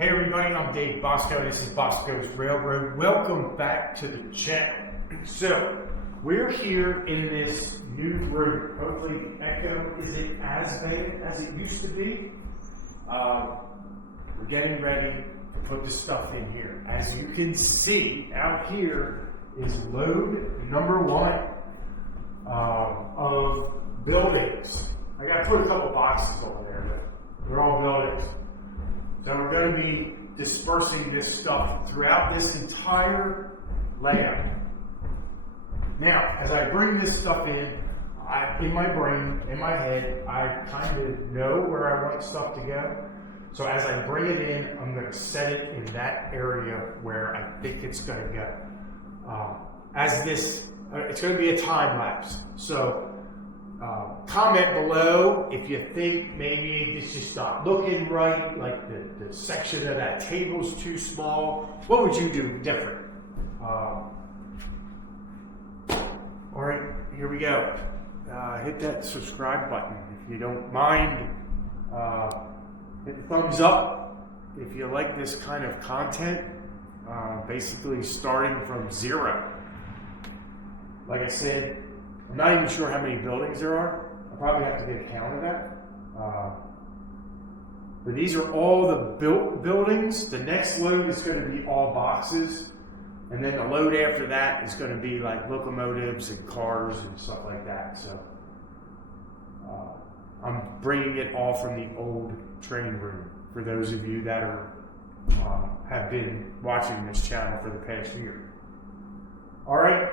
Hey everybody, I'm Dave Bosco. This is Bosco's Railroad. Welcome back to the channel. So, we're here in this new room. Hopefully the echo isn't as bad as it used to be. We're getting ready to put the stuff in here. As you can see, out here is load number one of buildings. I got to put a couple boxes over there, but they're all buildings. So we're going to be dispersing this stuff throughout this entire layout. Now, as I bring this stuff in my brain, in my head, I kind of know where I want stuff to go. So as I bring it in, I'm going to set it in that area where I think it's going to go. It's going to be a time lapse. So comment below if you think maybe it's just not looking right, like the section of that table's too small. What would you do different? All right, here we go. Hit that subscribe button if you don't mind. Hit the thumbs up if you like this kind of content. Basically starting from zero. Like I said, I'm not even sure how many buildings there are. I'll probably have to get a count of that. But these are all the buildings. The next load is going to be all boxes. And then the load after that is going to be like locomotives and cars and stuff like that. So I'm bringing it all from the old train room for those of you that have been watching this channel for the past year. All right.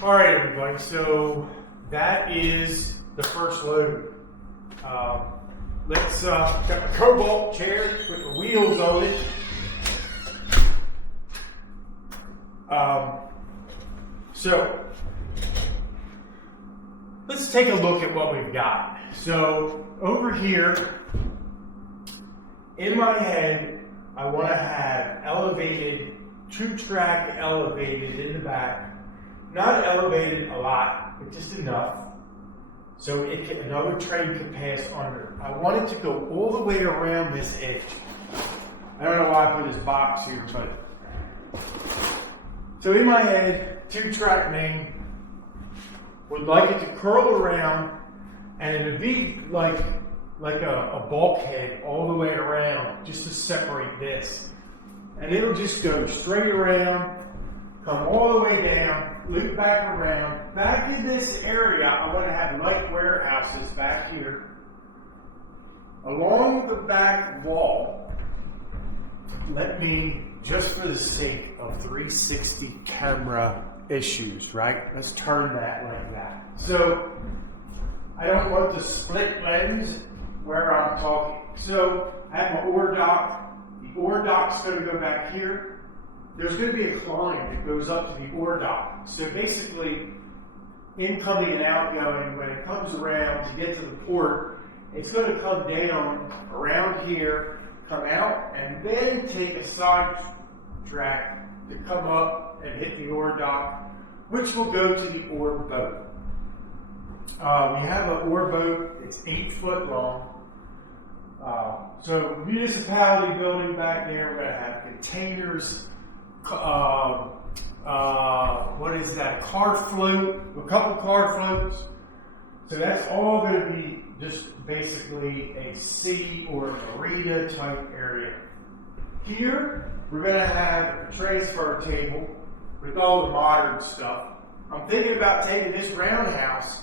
All right, everybody, so that is the first load. Let's got the Cobalt chair with the wheels on it. So let's take a look at what we've got. So over here, in my head, I want to have elevated, 2-track elevated in the back. Not elevated a lot, but just enough so another train could pass under. I want it to go all the way around this edge. I don't know why I put this box here, but so in my head, 2-track main, would like it to curl around and it would be like a bulkhead all the way around just to separate this. And it'll just go straight around, come all the way down, loop back around. Back in this area, I want to have light warehouses back here. Along the back wall, let me, just for the sake of 360 camera issues, right? Let's turn that like that. So, I don't want the split lens where I'm talking. So, I have my ore dock The ore dock's going to go back here. There's going to be a climb that goes up to the ore dock. So basically, incoming and outgoing, when it comes around to get to the port, it's going to come down around here, come out, and then take a side track to come up and hit the ore dock, which will go to the ore boat. We have an ore boat. It's 8 foot long. So municipality building back there, we're going to have containers, what is that, car float, a couple car floats. So that's all going to be just basically a sea or marina type area. Here, we're going to have a transfer table with all the modern stuff. I'm thinking about taking this roundhouse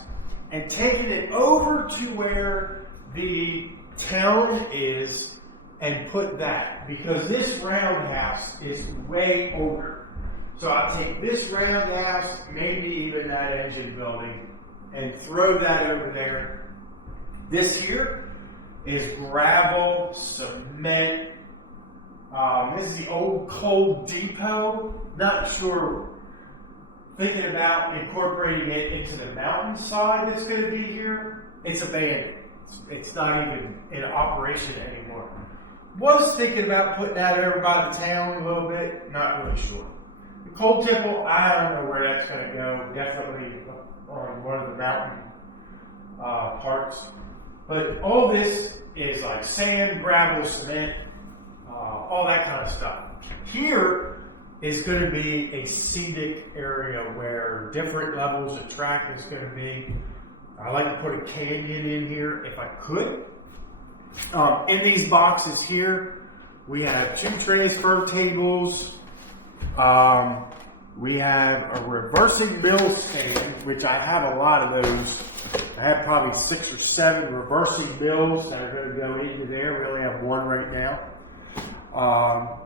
and taking it over to where the town is and put that, because this roundhouse is way older. So I'll take this roundhouse, maybe even that engine building, and throw that over there. This here is gravel, cement. This is the old coal depot. Not sure. Thinking about incorporating it into the mountainside that's going to be here. It's abandoned. It's not even in operation anymore. Was thinking about putting that over by the town a little bit. Not really sure. The coal temple, I don't know where that's going to go. Definitely on one of the mountain parts. But all this is like sand, gravel, cement, all that kind of stuff. Here is going to be a scenic area where different levels of track is going to be. I like to put a canyon in here if I could. In these boxes here, we have 2 transfer tables. We have a reversing mill stand, which I have a lot of those. I have probably 6 or 7 reversing mills that are going to go into there. We only have 1 right now.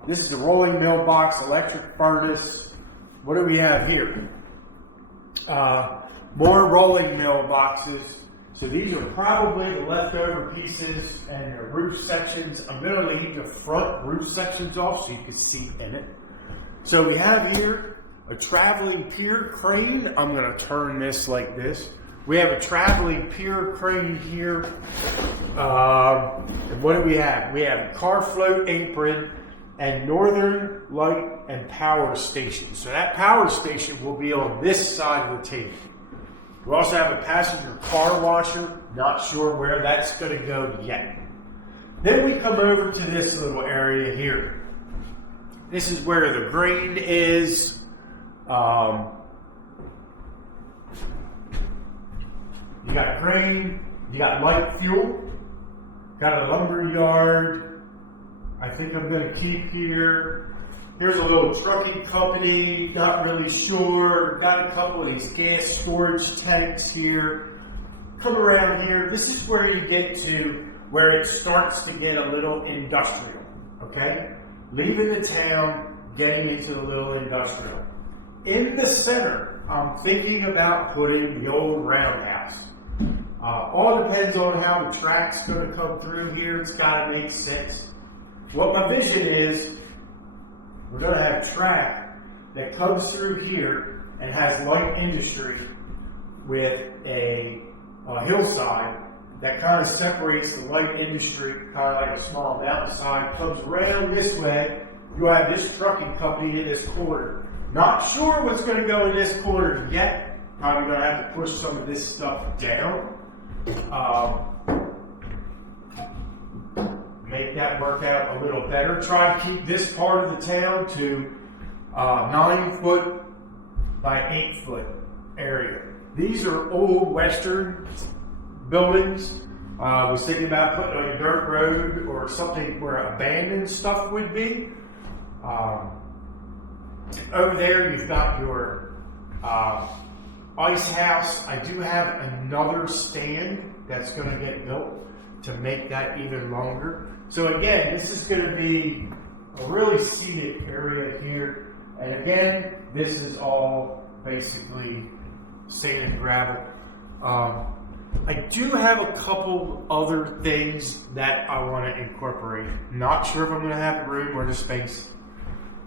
This is the rolling mill box, electric furnace. What do we have here? More rolling mill boxes. So these are probably the leftover pieces and the roof sections. I'm going to leave the front roof sections off so you can see in it. So we have here a traveling pier crane. I'm going to turn this like this. We have a traveling pier crane here. And what do we have? We have a car float apron and Northern Light and Power Station. So that power station will be on this side of the table. We also have a passenger car washer. Not sure where that's going to go yet. Then we come over to this little area here. This is where the grain is. You got grain, you got light fuel, got a lumber yard. I think I'm going to keep here. Here's a little trucking company, not really sure. Got a couple of these gas storage tanks here. Come around here. This is where you get to where it starts to get a little industrial, okay? Leaving the town, getting into the little industrial. In the center, I'm thinking about putting the old roundhouse. All depends on how the track's going to come through here. It's got to make sense. What my vision is, we're going to have track that comes through here and has light industry with a hillside that kind of separates the light industry, kind of like a small mountainside, comes around this way. You'll have this trucking company in this corner. Not sure what's going to go in this corner yet. Probably going to have to push some of this stuff down. Make that work out a little better. Try to keep this part of the town to 9 foot by 8 foot area. These are old Western buildings. I was thinking about putting on a dirt road or something where abandoned stuff would be. Over there, you've got your ice house. I do have another stand that's going to get built to make that even longer. So again, this is going to be a really scenic area here. And again, this is all basically sand and gravel. I do have a couple other things that I want to incorporate. Not sure if I'm going to have the room or the space.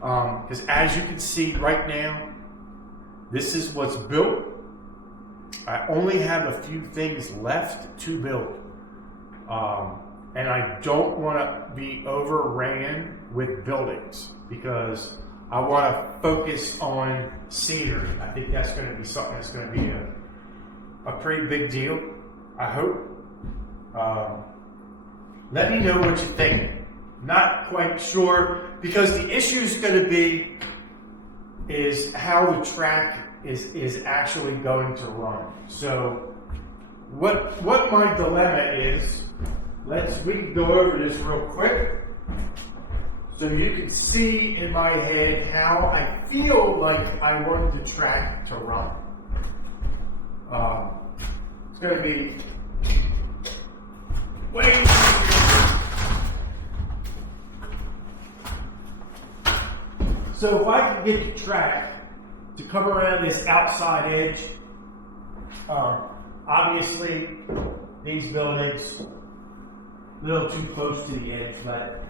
Because as you can see right now, this is what's built. I only have a few things left to build. And I don't want to be overran with buildings because I want to focus on scenery. I think that's going to be something that's going to be a pretty big deal, I hope. Let me know what you think. Not quite sure, because the issue is going to be is how the track is actually going to run. So what my dilemma is, we can go over this real quick so you can see in my head how I feel like I want the track to run. It's going to be way easier. So if I can get the track to come around this outside edge, obviously these buildings a little too close to the edge, but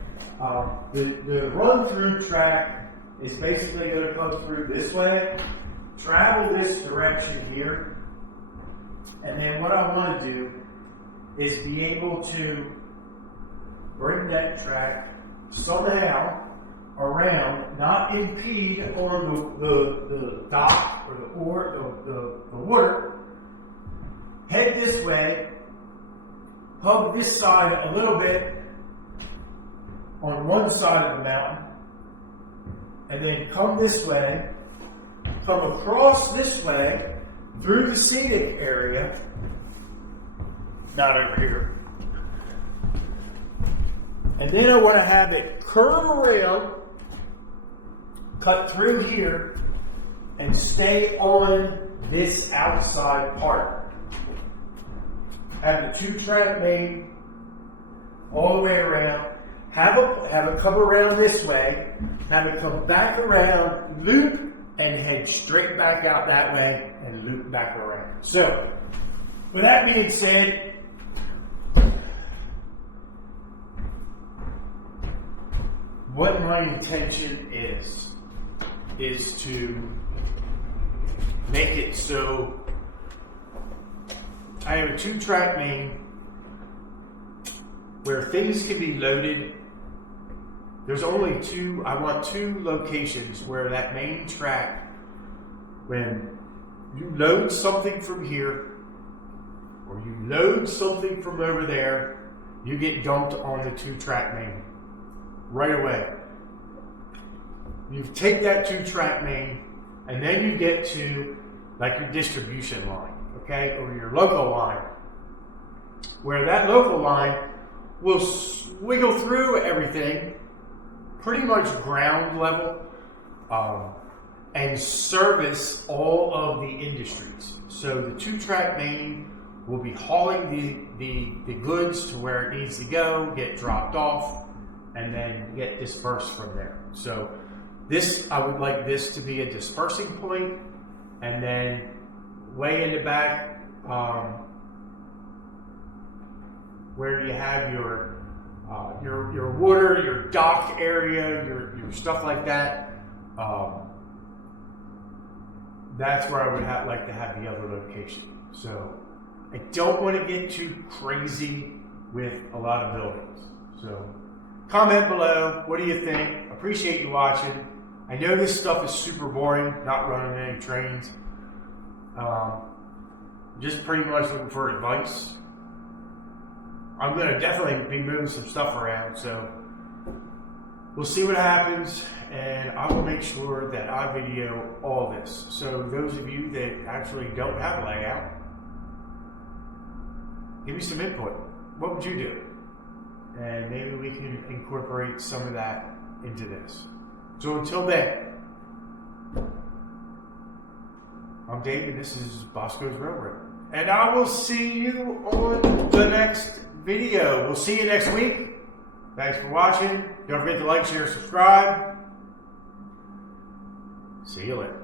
the run-through track is basically going to come through this way, travel this direction here, and then what I want to do is be able to bring that track somehow around, not impede on the dock or the water, head this way, hug this side a little bit on one side of the mountain, and then come this way, come across this way through the scenic area, not over here, and then I want to have it curve around, cut through here, and stay on this outside part. Have the 2-track main all the way around. Have it come around this way. Have it come back around, loop, and head straight back out that way and loop back around. So, with that being said, what my intention is to make it so I have a 2-track main where things can be loaded. There's only I want 2 locations where that main track, when you load something from here or you load something from over there, you get dumped on the 2-track main right away. You take that 2-track main, and then you get to like your distribution line, okay, or your local line, where that local line will wiggle through everything, pretty much ground level, and service all of the industries. So the 2-track main will be hauling the goods to where it needs to go, get dropped off, and then get dispersed from there. So I would like this to be a dispersing point, and then way in the back, where you have your water, your dock area, your stuff like that. That's where I would like to have the other location. So I don't want to get too crazy with a lot of buildings. So comment below. What do you think? Appreciate you watching. I know this stuff is super boring, not running any trains. Just pretty much looking for advice. I'm going to definitely be moving some stuff around, so we'll see what happens, and I will make sure that I video all this. So those of you that actually don't have a layout, give me some input. What would you do? And maybe we can incorporate some of that into this. So until then, I'm Dave, and this is Bosco's Railroad. And I will see you on the next video. We'll see you next week. Thanks for watching. Don't forget to like, share, subscribe. See you later.